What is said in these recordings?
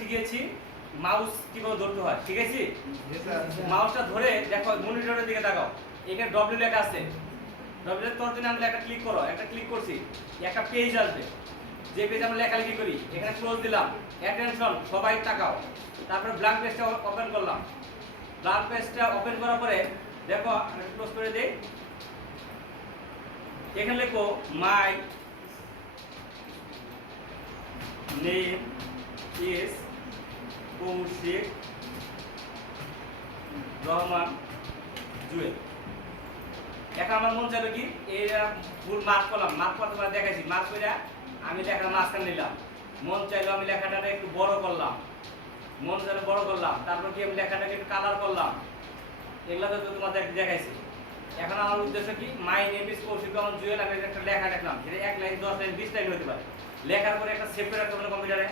শিখিয়েছি। মাউস কীভাবে ধরতে হয় ঠিক আছে? মাউসটা ধরে দেখো মনিটরের দিকে তাকাও। এখানে ডব্লিউ লেখা আছে। ডব্লিউ তোর জন্য আমরা একটা ক্লিক করো একটা ক্লিক করছি। একটা পেজ আসবে। যে পেজ আমরা লেখালেখি করি এখানে ক্লোজ দিলাম। অ্যাটেনশন সবাই তাকাও। তারপরে ব্ল্যাঙ্ক পেজটা ওপেন করলাম। ব্ল্যাঙ্ক পেজটা ওপেন করার পরে দেখো আমি ক্লোজ করে দিই। এখানে লেখো my name is Koushik Rahman Jewel. এখন আমার মন চাইলো কি? এটা ভুল মার্ক করলাম মার্ক করতে পারে দেখাইছি। মার্ক করে আমি লেখা মাঝখানে নিলাম। মন চাইলো আমি লেখাটা একটু বড় করলাম। মন চাইলো বড় করলাম। তারপর কি আমি লেখাটাকে একটু কালার করলাম? এগুলো তো তোমাদের দেখাইছি। এখন আমার উদ্দেশ্য কি? My name is Koushik Rahman Jewel, আমি একটা লেখা লিখলাম সেটা এক লাইন, দশ লাইন, বিশ লাইন হতে পারে। লেখার পরে একটা সেভ করে রাখতে হবে কম্পিউটারে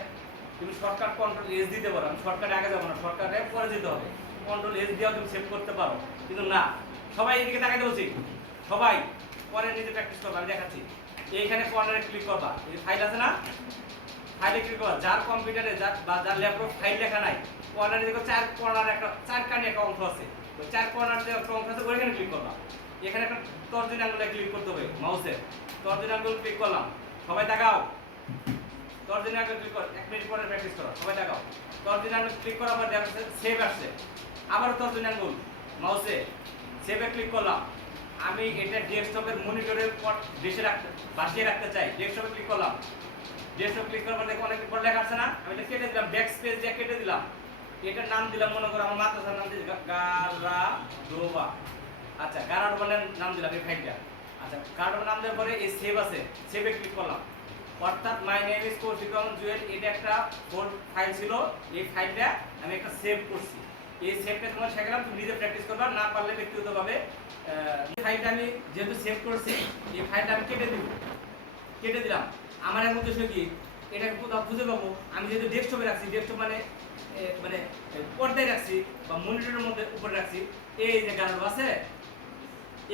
তুমি শর্টকাট কন্ট্রোল এস দিতে পারো আমি শর্টকাটে আগে যাব না শর্টকাটে পরে যেতে হবে। কন্ট্রোল এস দিয়েও তুমি সেভ করতে পারো। কিন্তু না, সবাই এদিকে তাকাতে বলছি। সবাই, পরে নিজে প্র্যাকটিস করবা, আমি দেখাচ্ছি। এইখানে কর্নারে ক্লিক করবা। এই ফাইল আছে না? ফাইলে ক্লিক করবা। যার কম্পিউটারে যার বা যার ল্যাপটপ ফাইল লেখা নাই কর্নারে দেখো চার কর্নার একটা চার কানি একটা অংশ আছে। ওই চার কর্নার যে একটা অংশ আছে, ওইখানে ক্লিক করবা। এখানে একটা তর্জনী আঙ্গুলে ক্লিক করতে হবে মাউসের তর্জনী আঙ্গুল ক্লিক করলাম। সবাই তাকাও। তর্জনী ক্লিক কর, এক মিনিট পরে প্র্যাকটিস করো, সবাই তর্জনী আঙ্গুল ক্লিক করার পর দেখা সেভ আসছে। আবার তর্জনী আঙ্গুল মাউসে সেভে ক্লিক করলাম। আমি এটা ডেস্কটপের মনিটরের পর দেশে রাখতে, বাসিয়ে রাখতে চাই ডেস্কটপে ক্লিক করলাম। ডেস্কটপ ক্লিক করার দেখো অনেক পর লেখা আছে না, আমি এটা কেটে দিলাম ব্যাক স্পেস দিয়ে কেটে দিলাম। এটার নাম দিলাম, মনে করো আমার মাদ্রাসার নাম দিয়েছি গারা ডোবা আচ্ছা গারা ডোবার নাম দিলাম এই ফাইলটা আচ্ছা গারা নাম দেওয়ার পরে এই সেভ আছে সেভে ক্লিক করলাম। অর্থাৎ my name is Koushik Rahman Jewel এটা একটা ফোর ফাইল ছিল। এই ফাইলটা আমি একটা সেভ করছি। এই সেভটা তোমার শেখালাম তুমি নিজে প্র্যাকটিস করবা, না পারলে ব্যক্তিগতভাবে ফাইলটা আমি যেহেতু সেভ করছি, এই ফাইলটা আমি কেটে দিব। কেটে দিলাম। আমার এখন উদ্দেশ্য কি? এটা কোথাও খুঁজে পাবো। আমি যেহেতু ডেস্কটপে রাখছি ডেস্কটপ মানে মানে পর্দায় রাখছি বা মনিটরের মধ্যে উপরে রাখছি। এই যে গান আছে,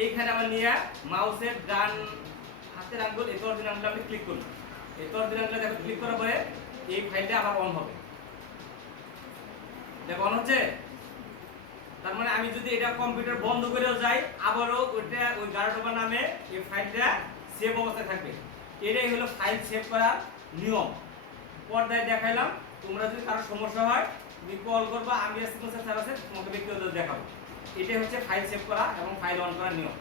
এইখানে আমার নিয়ে মাউসের ডান হাতের আঙ্গুল, এই তর্দিন আঙ্গুল আমি ক্লিক করলাম এই তর্দিন আঙ্গুলে দেখো ক্লিক করার পরে এই ফাইলটা আবার অন হবে। দেখো অন হচ্ছে। তার মানে আমি যদি এটা কম্পিউটার বন্ধ করেও যাই, আবারও ওইটা ওই গাড়োটোবা নামে এই ফাইলটা সেভ অবস্থায় থাকবে। এটাই হলো ফাইল সেভ করার নিয়ম। পর্দায় দেখাইলাম, তোমরা যদি কারও সমস্যা হয়, তুমি কল করবা, আমি এসএমএস স্যার আছে, তোমাকে ব্যক্তিগত দেখাবো। এটাই হচ্ছে ফাইল সেভ করা এবং ফাইল অন করার নিয়ম।